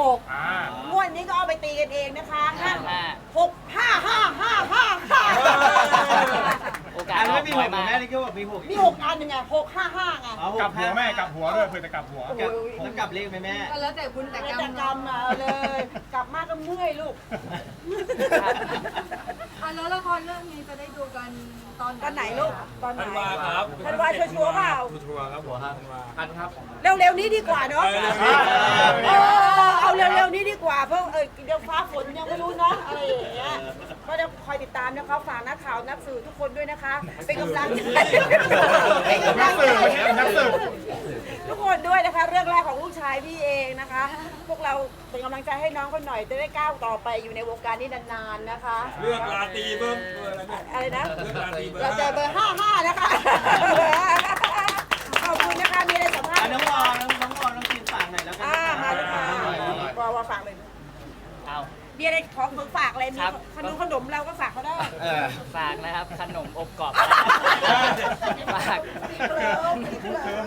นะลูกได้หกครับได้หกอ่างวดนี้ก็เอาไปตีกันเองนะคะห้าห้าหกห้าห้าห้าห้าห้า ม่อกมีน้หอยกมากแม่นี่ก็บอกมีหกมีหกอันยังไงหกห้าห้าไงอ๋อกลับหัวแม่กลับหัวด้วยเพื่อจะกลับหัวกลับต้องกลับเลขไหมแม่ ก็แล้วแต่คุณแต่แต่กรรจะมกรรมมาเอาเลย กลับมาก็เมื่อยลูกอะแล้วละครเรื่องนี้จะได้ดูกันตอนตอนไหนลูกตอนไหนธันวาครับธันวาชัวร์ๆเปล่าทัวร์ครับผมธันวาทันครับ เร็วๆนี้ดีกว่าเนาะเออเร็วๆนี้เออเอาเร็วๆนี้ดีกว่าเพราะเออเดี๋ยวฟ้าฝนยังไม่รู้เนาะอะไรอย่างเงี้ยก็จะคอยติดตามนะคะฝากนักข่าวนักสื่อทุกคนด้วยนะคะ เป็นกำลังใจเป็นกำลังใจนักสืบทุกคนด้วยนะคะ เรื่องแรกของลูกชายพี่เองนะคะ พวกเราเป็นกำลังใจให้น้องเขาหน่อยจะได้ก้าวต่อไปอยู่ในวงการนี้นานๆนะคะ เลือกลาตรีเบิ้มเบอร์อะไรเนี่ยอะไรนะเลือกลาตรีเบอร์เราเจอเบอร์ห้าห้านะคะขอบคุณนะคะมีอะไรสัมภาษอะณ์น้องวอน้องน้องวอน้องจีนฝากหน่อยแล้วกันอ่ามาเลยค่ะหน่อยวอวอฝากเลยเอา มีอะไรของมึงฝากอะไรมีครับ ขนมขนมเราก็ฝากเขาได้ เออ ฝากนะครับขนมอบกรอบฝากเคิร์ม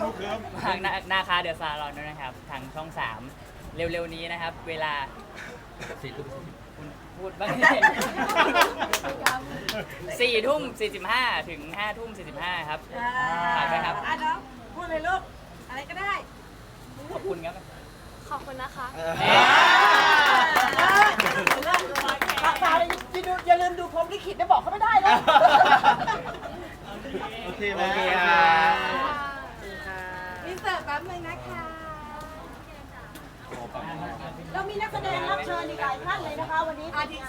ลูกเคิร์มฝากนานาคาเดอะซาลอนด้วยนะครับ ทางช่อง 3 เร็วๆนี้นะครับ เวลาคุณพูดบ้างดิสี่ทุ่มสี่สิบห้าถึงห้าทุ่มสี่สิบห้าครับ ฝากด้วยครับ อะน้องพูดเลยลูก อะไรก็ได้ ขอบคุณครับ ขอบคุณนะคะ เออ ฝากาเลยอย่าดูอย่าลืมดูผมลิขิตนะบอกเขาไม่ได้นะ โอเคไหมโอเคครับอินเสิร์ฟแป๊บนึงนะคะ เรามีนักแสดงรับเชิญอีกหลายท่านเลยนะคะ วันนี้อาทิตย์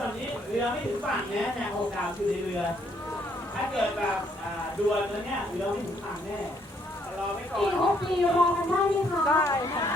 ตอนนี้เรือไม่ถึงฝั่งนะแนวโอกาสอยู่ในเรือ ถ้าเกิดแบบอ่าด่วนแล้วเนี่ยเรือไม่ถึงฝั่งแน่รอไว้ก่อนอีกหกปีรอกันได้ไหมคะได้ค่ะ